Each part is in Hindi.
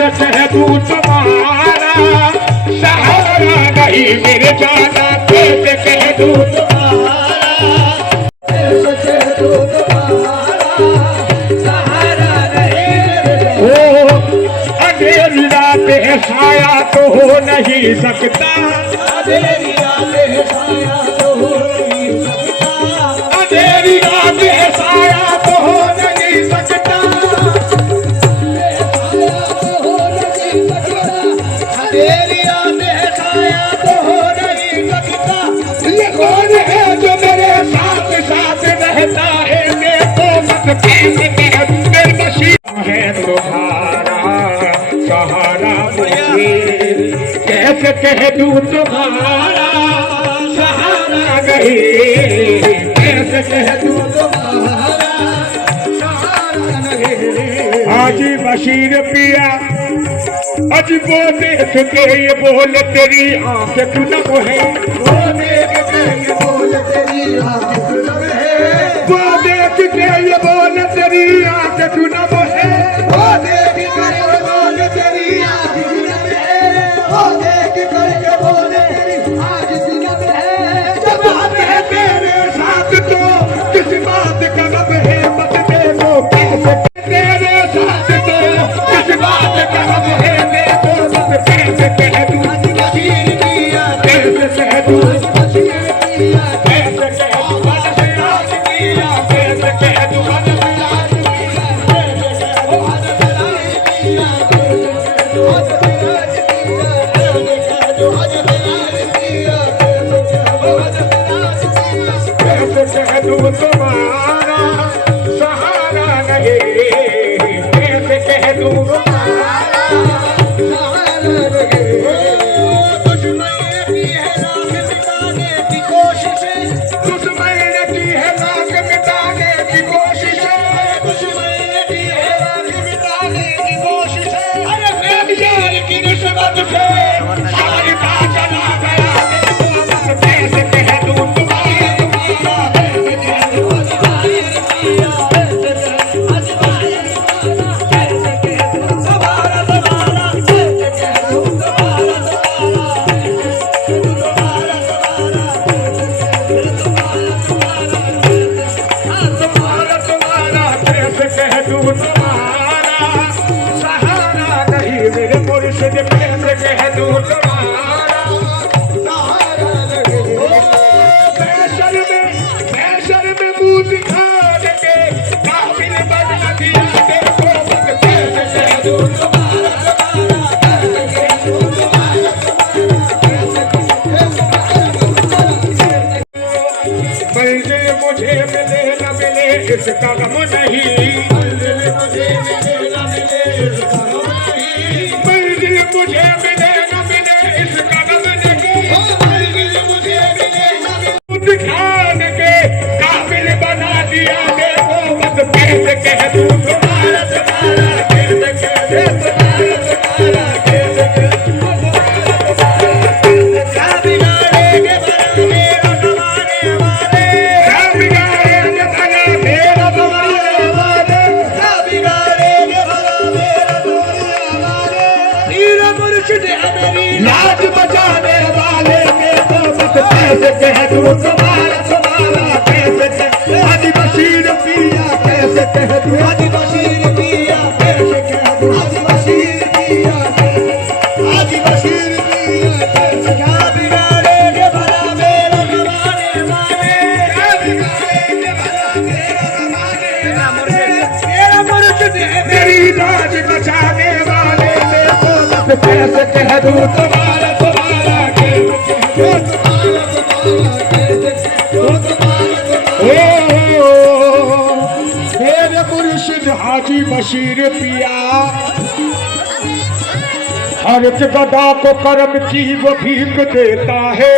कैसे कह दूं तुम्हारा सहारा नहीं मेरे जाना, कैसे कह दूं तुम्हारा, कैसे कह दूं तुम्हारा सहारा नहीं। ओ अंधेरी रात है साया तो हो नहीं सकता, अंधेरी रात है साया तो हो नहीं सकता, अंधेरी रात है साया तो हो नहीं सकता, अंधेरी रात है साया तो हो नहीं सकता। ये कौन है जो मेरे साथ साथ रहता है, देखो मत कैसे कह मेरे बशीर है तुम्हारा सहारा मुझे, कैसे कह दूं तुम्हारा सहारा नहीं, कैसे कह दूं तुम्हारा सहारा नहीं। हाजी बशीर पिया अज वो देख के ये बोल तेरी आंख चुनब है, वो देख के ये बोल तेरी आंख चुनब है, वो देख के ये बोल तेरी आंख चुनब है, वो देख के ये बोल तेरी आंख चुनब है, वो देख के ये बोल तेरी आंख चुनब है। जब हम है तेरे साथ तो किस बात का गम है, मत देखो कैसे तेरे साथ तो किस बात का गम है, कैसे कह दूं बशीर पिया, कैसे कह दूं बशीर पिया, कैसे कह दूं बशीर पिया, कैसे कह दूं बशीर पिया, कैसे कह दूं बशीर पिया, कैसे कह दूं बशीर पिया, कैसे कह दूं तुम्हारा सहारा नहीं, कैसे कह दूं तुम्हारा मुझे मिले न मिले इसका गम नहीं, मुझे मिले न मिले इसका गम नहीं, मुझे मिले न मिले इसका गम नहीं, मुझे मिले न मिले दिखाने के काबिल बना दिया, देखो मत कैसे कह दूं तुम्हारा तुम्हारा, कैसे कह दूं तुम्हारा तुम्हारा, कैसे कह दूं लाज बचाने वाले देखो मत कैसे कह दूं तुम्हारा तुम्हारा, कैसे कह हाजी बशीर पिया, कैसे कह दूं हाजी बशीर पिया, कैसे कह दूं हाजी बशीर पिया, हाजी बशीर पिया, कैसे क्या बिगाड़ेंगे भला मेरा जमाने वाले, क्या बिगाड़ेंगे भला मेरा जमाने वाले, तेरा मुर्शिद है मेरी लाज बचाने वाले, देखो मत कैसे कह दूं तुम्हारा तुम्हारा, कैसे कह दूं तुम्हारा तुम्हारा, कैसे कह दूं तुम्हारा। मेरे मुर्शिद हाजी बशीर पिया हर एक गदा को कर्म की वो भीख देता है,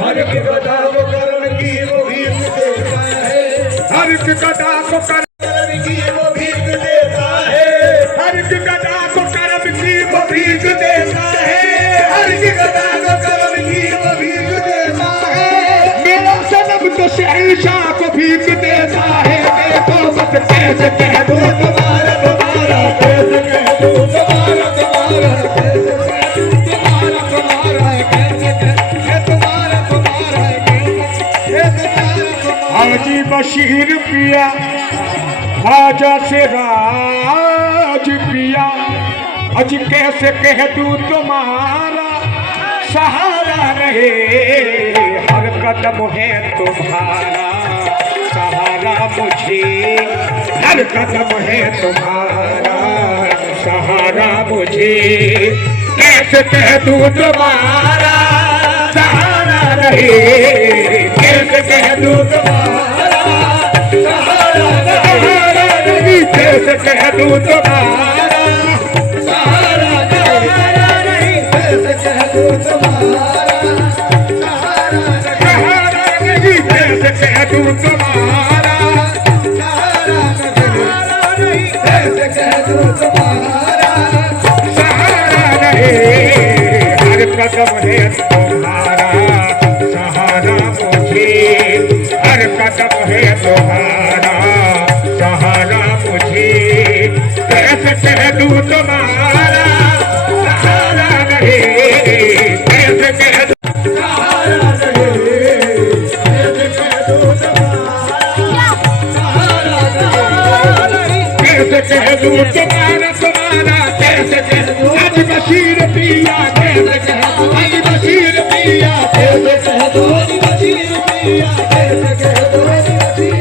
हर एक गदा को कर्म की वो भीख देता है, हर एक गदा को कर्म की वो भीख देता है, हर एक गदा को कर्म की वो भीख देता है, हर एक गदा को कर्म की वो भीख देता है। मेरा सनम तो शहंशाह को भीख देता है, देखो मत कैसे कह दूं तुम्हारा तुम्हारा, कैसे कह दूं तुम्हारा तुम्हारा, पिया आजा से राज पिया, अज कैसे कह दूं तुम्हारा सहारा रहे, हर कदम है तुम्हारा सहारा मुझे, हर कदम है तुम्हारा सहारा मुझे, कैसे कह दूं तुम्हारा सहारा रहे, कैसे कह दूं तुम्हारा सहारा रहे, कैसे कह दूं तुम्हारा सहारा नहीं, कैसे कह दूं तुम्हारा सहारा नहीं, कैसे कह दूं तुम्हारा सहारा नहीं, कैसे कह दूं तुम्हारा सहारा नहीं, हर कदम है तुम्हारा सहारा मुझे, हर कदम है तुम्हारा सहारा मुझे, कैसे कह दूं तुम्हारा सहारा नहीं, कैसे कह दूं सहारा नहीं, कैसे कह दूं तुम्हारा सहारा नहीं, कैसे कह दूं तुम्हारा तुम्हारा, कैसे कह दूं आज बशीर पिया, कैसे कह दूं आज बशीर पिया, कैसे कह दूं आज बशीर पिया, कैसे कह दूं आज बशीर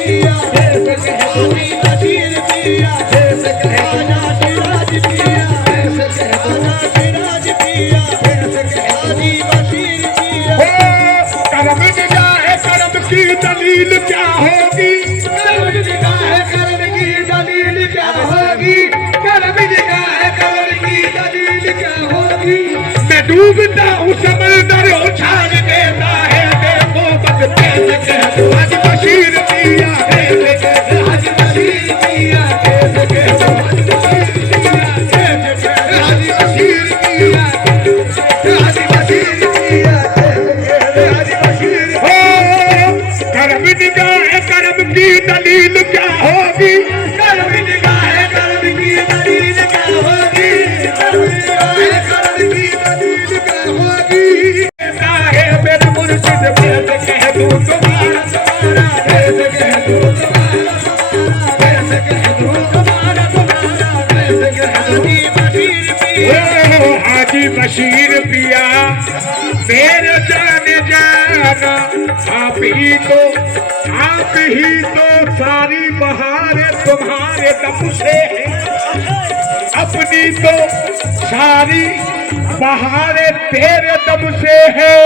पिया, कैसे कह दूं बशीर पिया, कैसे कह दूं राज पिया, कैसे कह दूं राज पिया, कैसे कह दूं बशीर पिया। करम निगाह करम की दलील क्या होगी, करम निगाह करम की दलील क्या होगी, करम निगाह करम की दलील क्या होगी, मैं डूबता हूँ समंदर उछाल देता है देखो बस, कैसे कह दूं आज बशीर पिया, कैसे कह दूं आज बशीर पिया, कैसे कह दूं आज बशीर पिया, कैसे कह दूं आज बशीर पिया, आज बशीर पिया, कैसे कह दूं आज बशीर हो। करम निगाह करम की दलील क्या होगी, करम निगाह करम की दलील क्या होगी, करम निगाह करम की दलील क्या होगी, है मेरे मुर्शिद कैसे कह दूं तुम्हारा तुम्हारा, कैसे कह दूं तुम्हारा तुम्हारा, कैसे कह दूं तुम्हारा तुम्हारा, कैसे कह दूं बशीर पिया, हाजी बशीर पिया मेरे जाने जाना, आप ही तो सारी बहारें तुम्हारे दम से है, अपनी तो सारी बहारें तेरे दम से है,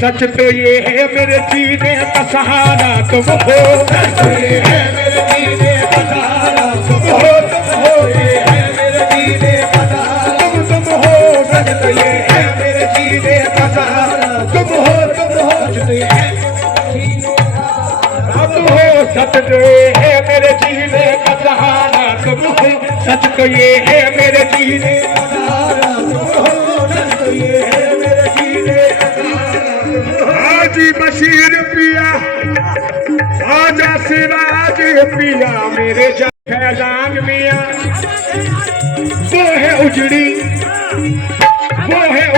सच तो ये है मेरे जीने का सहारा तुम हो, सच तो ये है मेरे जीने का सहारा तुम हो, तुम हो ये है मेरे जीने का सहारा तुम हो, सच तो ये है मेरे जीने का सहारा तुम हो, सच तो ये है तुम हो, सच तो ये है मेरे जीने का सहारा तुम हो, सच तो ये है मेरे जीने का सहारा तुम हो, सच तो ये है मेरे जीने का सहारा। हाजी बशीर पिया आजा सिराज पिया मेरे फैजान मियाँ, वो है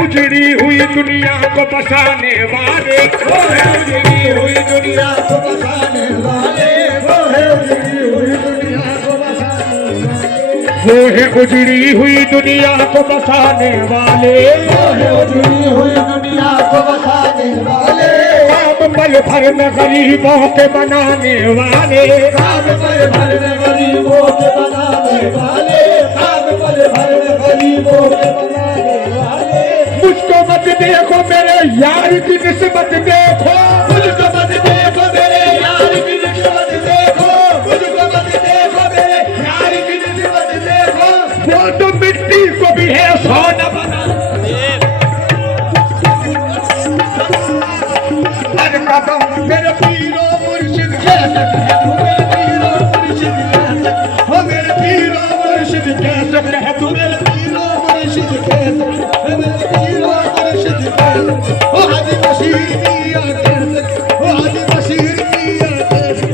उजड़ी हुई दुनिया को बसाने वाले, वो है उजड़ी हुई दुनिया को बसाने वाले, वो है उजड़ी हुई दुनिया को बसाने वाले, वो है उजड़ी हुई दुनिया को बसाने वाले, वो है उजड़ी हुई दुनिया को बसाने वाले, काम पल भर में गरीबों के बनाने वाले, काम पल भर में गरीबों के बनाने वाले, काम पल भर में गरीबों के बनाने वाले, मुझको मत देखो मेरे यार की निस्बत देखो, मुझको मत देखो मेरे यार की निस्बत देखो, मुझको मत देखो मेरे यार की निस्बत देखो, वो तो मिट्टी को भी है सोना बना, हर कदम मेरे पीरो मुर्शिद कैसे कह दूं, मेरे पीरो मुर्शिद कैसे हो, मेरे पीरो मुर्शिद कैसे कह दूं, मेरे पीरो मुर्शिद कैसे, मेरे पीरो मुर्शिद कैसे हो, हाजी बशीर पिया कैसे हो, हाजी बशीर पिया कैसे,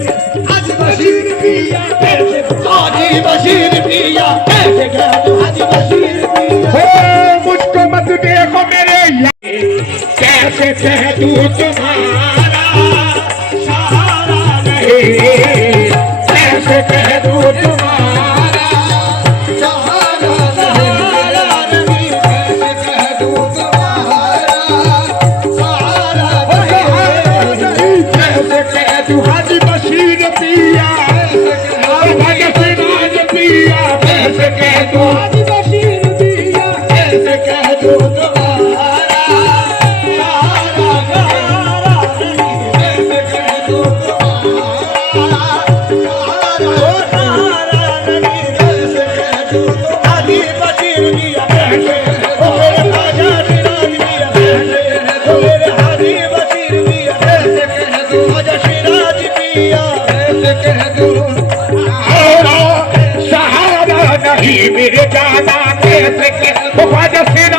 हाजी बशीर पिया कैसे, हाजी बशीर पिया कैसे कह दूं, हाजी बशीर पिया हो, मुझको मत देखो मेरे कैसे कह दूं तुम्हारा दो सहारा नहीं कैसे कह दो हाजी बशीर दिया कैसे ओ मेरे ख्वाजा सिराज दिया कैसे ओ मेरे हाजी बशीर दिया कैसे कह दो ख्वाजा सिराज दिया कैसे कह दो सहारा नहीं मेरे जाना कैसे ख्वाजा सिराज